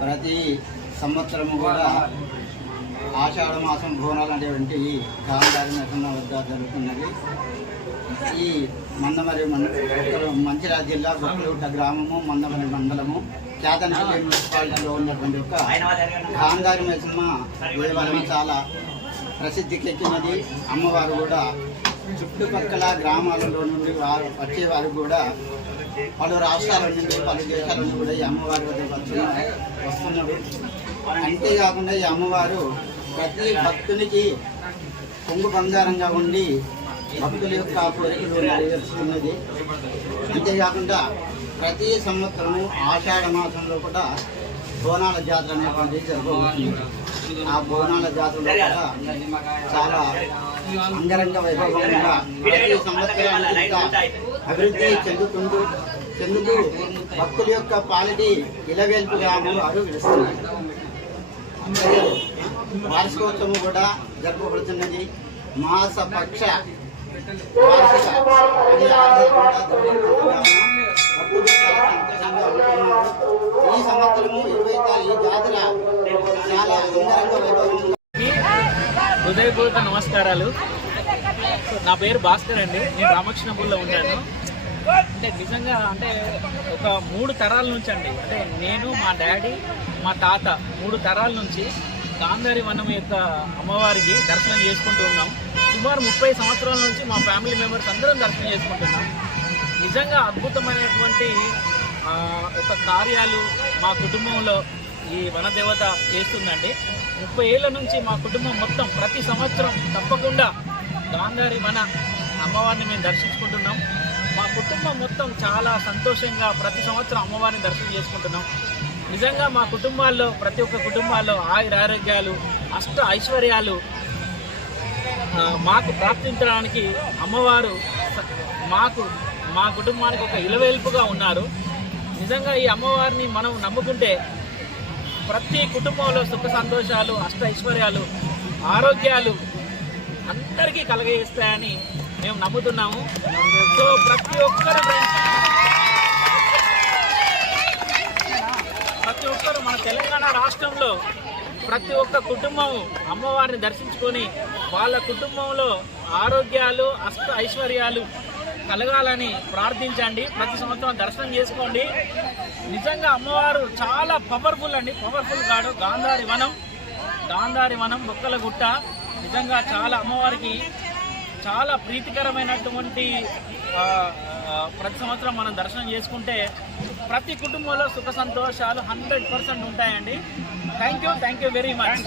ప్రతి సంవత్సరము కూడా ఆషాఢ మాసం బోనాలు అనేటువంటి ఈ గాంధారి నరసింహ వద్ద జరుగుతున్నది. ఈ మందమరి మండలం మంచిర్యాల జిల్లా గొప్పలూట గ్రామము మందమరి మండలము కేతనపల్లి మున్సిపాలిటీలో ఉన్నటువంటి ఒక గాంధారి నరసింహ దేవాలయం చాలా ప్రసిద్ధికెక్కినది. అమ్మవారు కూడా చుట్టుపక్కల గ్రామాలలో నుండి వారు వచ్చేవారు కూడా పలు రాష్ట్రాల నుండి పలు దేశాల నుండి కూడా ఈ అమ్మవారి వద్ద వస్తున్నారు. అంతేకాకుండా ఈ అమ్మవారు ప్రతి భక్తునికి కొంగు బంగారంగా ఉండి భక్తుల యొక్క కోరికలు నెరవేరుస్తున్నది. అంతేకాకుండా ప్రతి సంవత్సరము ఆషాఢ మాసంలో కూడా బోనాల జాతర అనేటువంటిది జరగబోతుంది. ఆ బోనాల జాతరలో కూడా చాలా అంగరంగ వైభవంగా ప్రతి సంవత్సరానికి అభివృద్ధి చెందుతుంటూ చెందుతూ భక్తుల యొక్క పాలిటీ ఇలవేల్పుగా అమలు అడుగు విడుస్తున్నాయి వార్షికోత్సవం కూడా జరపబడుతున్నది మాసపక్ష వార్షిక ఈ సంవత్సరము ఇరవై ఈ జాతర చాలా అంగరంగ వైభవంగా హృదయపూర్వక నమస్కారాలు. నా పేరు భాస్కర్ అండి. నేను రామకృష్ణపూర్లో ఉన్నాను. అంటే నిజంగా అంటే ఒక మూడు తరాల నుంచి అండి. అంటే నేను మా డాడీ మా తాత మూడు తరాల నుంచి గాంధారి వనం యొక్క అమ్మవారికి దర్శనం చేసుకుంటూ ఉన్నాం. సుమారు ముప్పై సంవత్సరాల నుంచి మా ఫ్యామిలీ మెంబర్స్ అందరం దర్శనం చేసుకుంటున్నాం. నిజంగా అద్భుతమైనటువంటి ఒక కార్యాలు మా కుటుంబంలో ఈ వనదేవత చేస్తుందండి. ముప్పై ఏళ్ళ నుంచి మా కుటుంబం మొత్తం ప్రతి సంవత్సరం తప్పకుండా గాంధారి వన అమ్మవారిని మేము దర్శించుకుంటున్నాం. మా కుటుంబం మొత్తం చాలా సంతోషంగా ప్రతి సంవత్సరం అమ్మవారిని దర్శనం చేసుకుంటున్నాం. నిజంగా మా కుటుంబాల్లో ప్రతి ఒక్క కుటుంబాల్లో ఆయుర ఆరోగ్యాలు అష్ట ఐశ్వర్యాలు మాకు ప్రాప్తించడానికి అమ్మవారు మాకు మా కుటుంబానికి ఒక ఇలవేల్పుగా ఉన్నారు. నిజంగా ఈ అమ్మవారిని మనం నమ్ముకుంటే ప్రతి కుటుంబంలో సుఖ సంతోషాలు అష్ట ఐశ్వర్యాలు ఆరోగ్యాలు అందరికీ కలగజేస్తాయని మేము నమ్ముతున్నాము. సో ప్రతి ఒక్కరు ప్రతి ఒక్కరు మన తెలంగాణ రాష్ట్రంలో ప్రతి ఒక్క కుటుంబం అమ్మవారిని దర్శించుకొని వాళ్ళ కుటుంబంలో ఆరోగ్యాలు అష్ట ఐశ్వర్యాలు కలగాలని ప్రార్థించండి. ప్రతి సంవత్సరం దర్శనం చేసుకోండి. నిజంగా అమ్మవారు చాలా పవర్ఫుల్ అండి. పవర్ఫుల్ కాడు గాంధారి వనం. గాంధారి వనం బొక్కల గుట్ట. నిజంగా చాలా అమ్మవారికి చాలా ప్రీతికరమైనటువంటి ప్రతి సంవత్సరం మనం దర్శనం చేసుకుంటే ప్రతి కుటుంబంలో సుఖ సంతోషాలు హండ్రెడ్ పర్సెంట్ ఉంటాయండి. Thank you thank you very much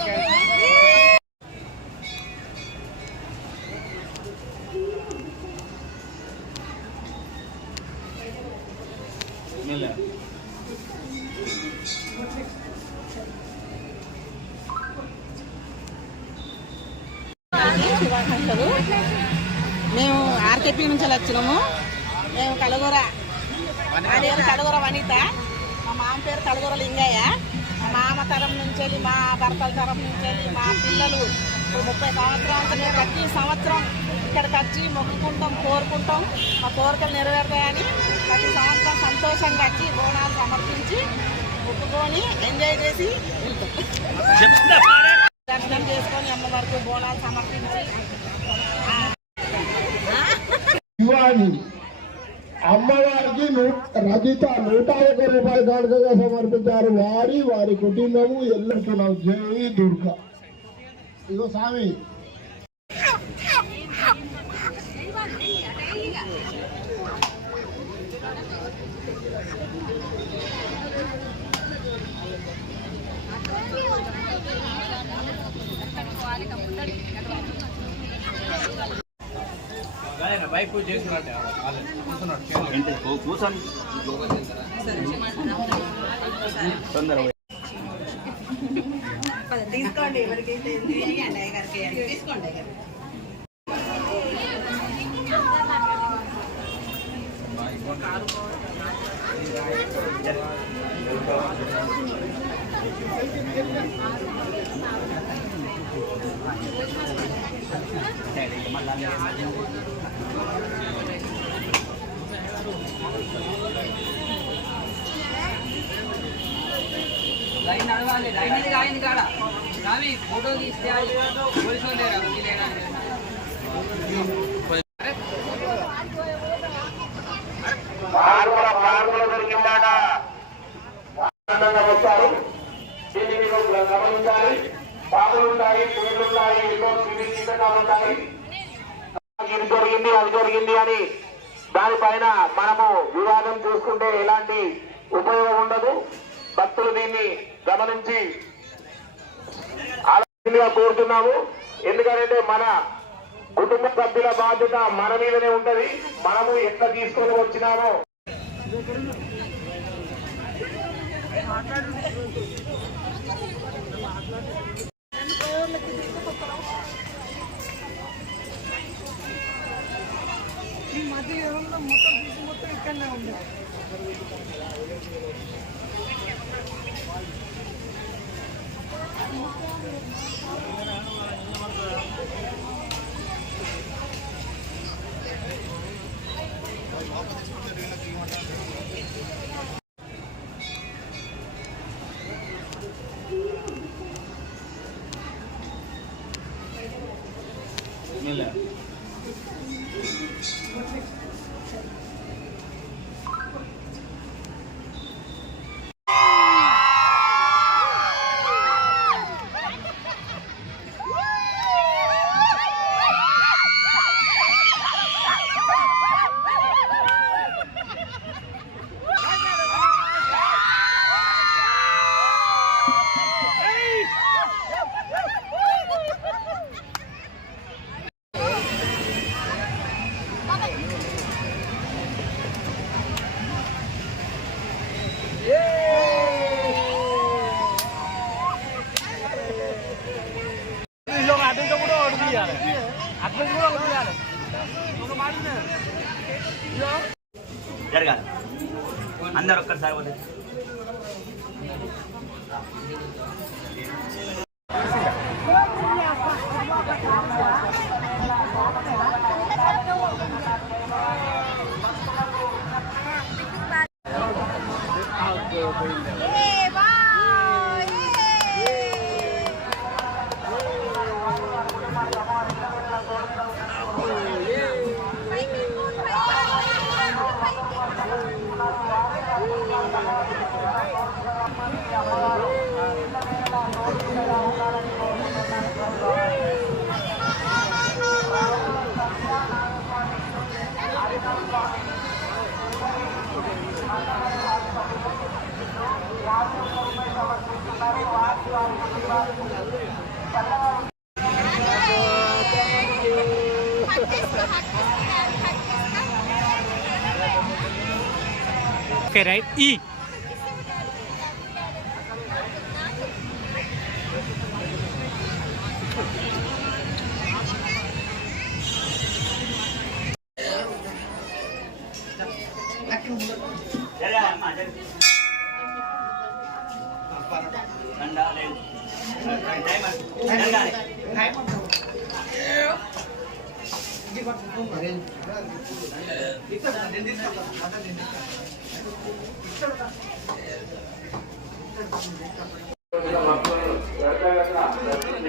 మేము ఆర్కేపీ నుంచి వచ్చినాము. మేము కలగూర? మా పేరు కలగూర వనిత. మా మామ పేరు కలగూర లింగయ్య. మా మామ తరం నుంచి వెళ్ళి మా భర్తల తరం నుంచి వెళ్ళి మా పిల్లలు ఇప్పుడు ముప్పై సంవత్సరాల మేము ప్రతి సంవత్సరం ఇక్కడికి వచ్చి మొక్కుకుంటాం కోరుకుంటాం. మా కోరికలు నెరవేరుతాయని ప్రతి సంవత్సరం సంతోషంగా వచ్చి బోనాలు సమర్పించి మొక్కుకొని ఎంజాయ్ చేసి వెళ్తాం. దర్శనం చేసుకొని అమ్మవారికి బోనాలు సమర్పించి. అమ్మవారికి రజిత నూట ఒక్క రూపాయలు కానుకగా సమర్పించారు వారి వారి కుటుంబము ఎల్లుతున్నాం జై దుర్గ. ఇగో స్వామి. వైపు చేసినట్టే వాళ్ళు కూర్చున్నాడు కూర్చోండి తొందర. తీసుకోండి ఎవరికి తీసుకోండి లైన్ నడవాలి లైన్ ఇది కాయింది కాడ. రావి ఫోటో తీస్తే పోలీసు వాళ్ళు ఉంటాయి పేర్లు ఉంటాయి ఎన్నో క్రిమి కీటకాలు ఉంటాయి ఇది జరిగింది అది జరిగింది అని దానిపైన మనము వివాదం చూసుకుంటే ఎలాంటి ఉపయోగం ఉండదు. భక్తులు దీన్ని గమనించి ఆలోచనగా కోరుతున్నాము. ఎందుకంటే మన కుటుంబ సభ్యుల బాధ్యత మన మీదనే ఉంటది. మనము ఎట్లా తీసుకొని వచ్చినామో ఈ మధ్య యుగంలో మొత్తం తీసి మొత్తం ఇక్కడనే ఉండే. అటు జరగాలి అందరు ఒక్కసారి పోతే okay you. Okay, right? E. Gracias.